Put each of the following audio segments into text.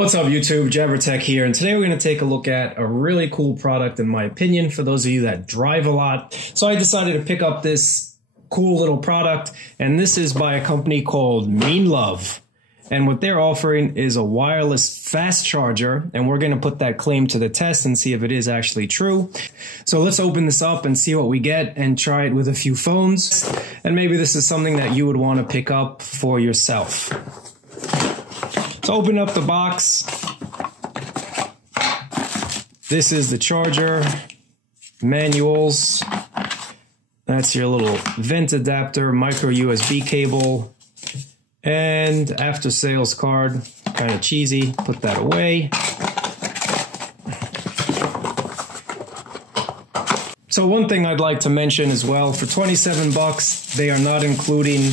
What's up YouTube, JabberTech here, and today we're going to take a look at a really cool product in my opinion for those of you that drive a lot. So I decided to pick up this cool little product, and this is by a company called Meanlove. And what they're offering is a wireless fast charger, and we're going to put that claim to the test and see if it is actually true. So let's open this up and see what we get and try it with a few phones. And maybe this is something that you would want to pick up for yourself. So open up the box. This is the charger, manuals. That's your little vent adapter, micro USB cable, and after sales card. Kind of cheesy, put that away. So one thing I'd like to mention as well, for 27 bucks, they are not including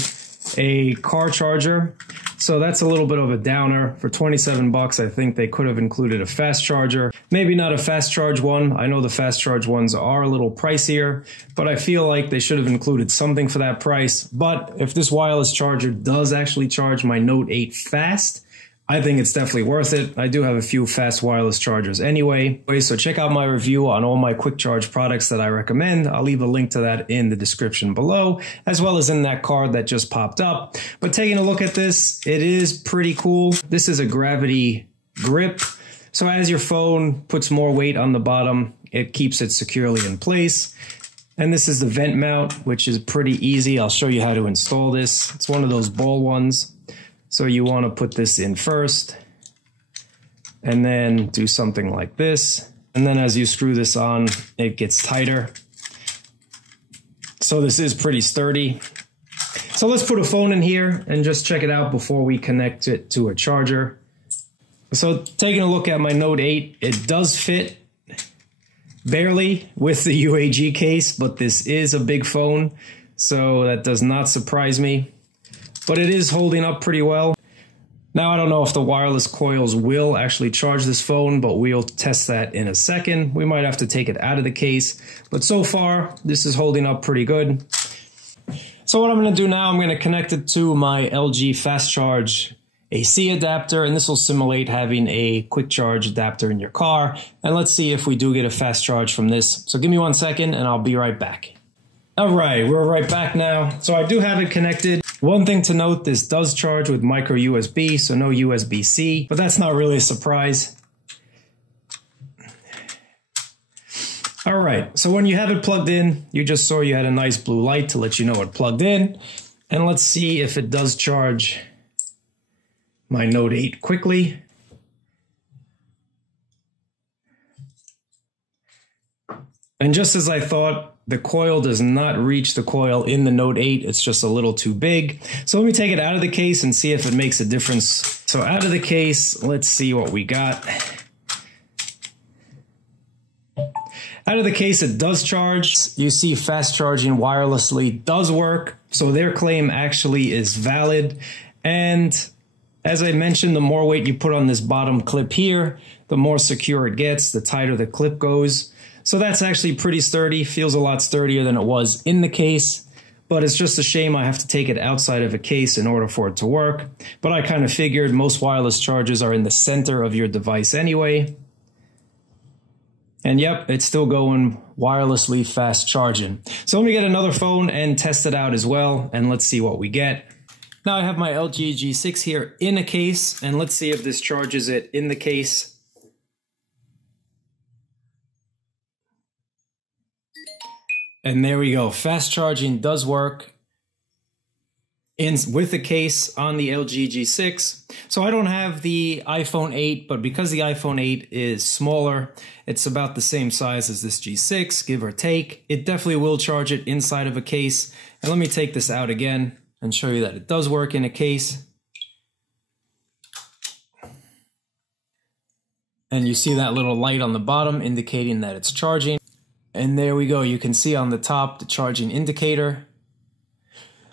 a car charger. So that's a little bit of a downer. For 27 bucks, I think they could have included a fast charger. Maybe not a fast charge one. I know the fast charge ones are a little pricier, but I feel like they should have included something for that price. But if this wireless charger does actually charge my Note 8 fast, I think it's definitely worth it. I do have a few fast wireless chargers anyway. So check out my review on all my quick charge products that I recommend. I'll leave a link to that in the description below, as well as in that card that just popped up. But taking a look at this, it is pretty cool. This is a gravity grip. So as your phone puts more weight on the bottom, it keeps it securely in place. And this is the vent mount, which is pretty easy. I'll show you how to install this. It's one of those ball ones. So you want to put this in first and then do something like this. And then as you screw this on, it gets tighter. So this is pretty sturdy. So let's put a phone in here and just check it out before we connect it to a charger. So taking a look at my Note 8, it does fit barely with the UAG case, but this is a big phone, so that does not surprise me. But it is holding up pretty well. Now, I don't know if the wireless coils will actually charge this phone, but we'll test that in a second. We might have to take it out of the case, but so far, this is holding up pretty good. So what I'm gonna do now, I'm gonna connect it to my LG Fast Charge AC adapter, and this will simulate having a quick charge adapter in your car. And let's see if we do get a fast charge from this. So give me 1 second and I'll be right back. All right, we're right back now. So I do have it connected. One thing to note, this does charge with micro USB, so no USB-C, but that's not really a surprise. All right, so when you have it plugged in, you just saw you had a nice blue light to let you know it plugged in. And let's see if it does charge my Note 8 quickly. And just as I thought, the coil does not reach the coil in the Note 8. It's just a little too big. So let me take it out of the case and see if it makes a difference. So out of the case, let's see what we got. Out of the case, it does charge. You see fast charging wirelessly does work. So their claim actually is valid. And as I mentioned, the more weight you put on this bottom clip here, the more secure it gets, the tighter the clip goes. So that's actually pretty sturdy, feels a lot sturdier than it was in the case, but it's just a shame I have to take it outside of a case in order for it to work. But I kind of figured most wireless chargers are in the center of your device anyway. And yep, it's still going wirelessly fast charging. So let me get another phone and test it out as well, and let's see what we get. Now I have my LG G6 here in a case, and let's see if this charges it in the case. And there we go. Fast charging does work with the case on the LG G6. So I don't have the iPhone 8, but because the iPhone 8 is smaller, it's about the same size as this G6, give or take. It definitely will charge it inside of a case. And let me take this out again and show you that it does work in a case. And you see that little light on the bottom indicating that it's charging. And there we go. You can see on the top the charging indicator.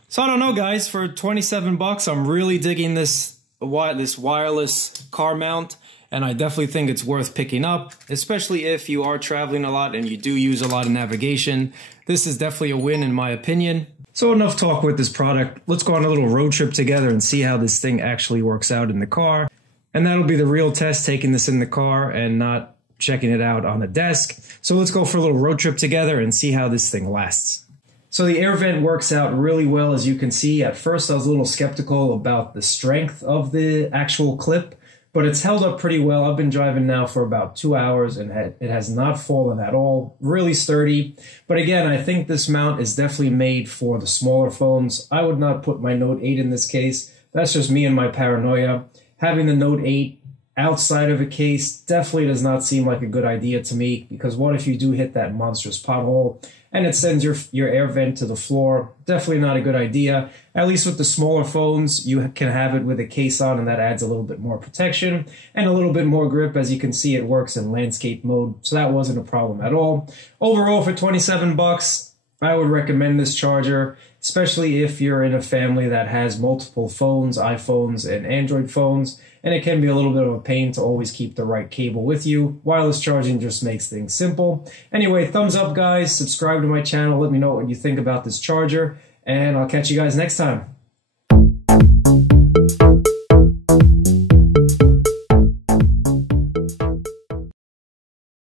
So I don't know, guys. For 27 bucks, I'm really digging this wireless car mount, and I definitely think it's worth picking up, especially if you are traveling a lot and you do use a lot of navigation. This is definitely a win in my opinion. So enough talk with this product. Let's go on a little road trip together and see how this thing actually works out in the car. And that'll be the real test, taking this in the car and not checking it out on the desk. So let's go for a little road trip together and see how this thing lasts. So the air vent works out really well, as you can see. At first I was a little skeptical about the strength of the actual clip, but it's held up pretty well. I've been driving now for about 2 hours and it has not fallen at all. Really sturdy. But again, I think this mount is definitely made for the smaller phones. I would not put my Note 8 in this case. That's just me and my paranoia. Having the Note 8 outside of a case definitely does not seem like a good idea to me, because what if you do hit that monstrous pothole and it sends your air vent to the floor? Definitely not a good idea. At least with the smaller phones, you can have it with a case on, and that adds a little bit more protection and a little bit more grip. As you can see, it works in landscape mode, so that wasn't a problem at all. Overall, for 27 bucks, I would recommend this charger, especially if you're in a family that has multiple phones, iPhones and Android phones, and it can be a little bit of a pain to always keep the right cable with you. Wireless charging just makes things simple. Anyway, thumbs up, guys. Subscribe to my channel. Let me know what you think about this charger, and I'll catch you guys next time.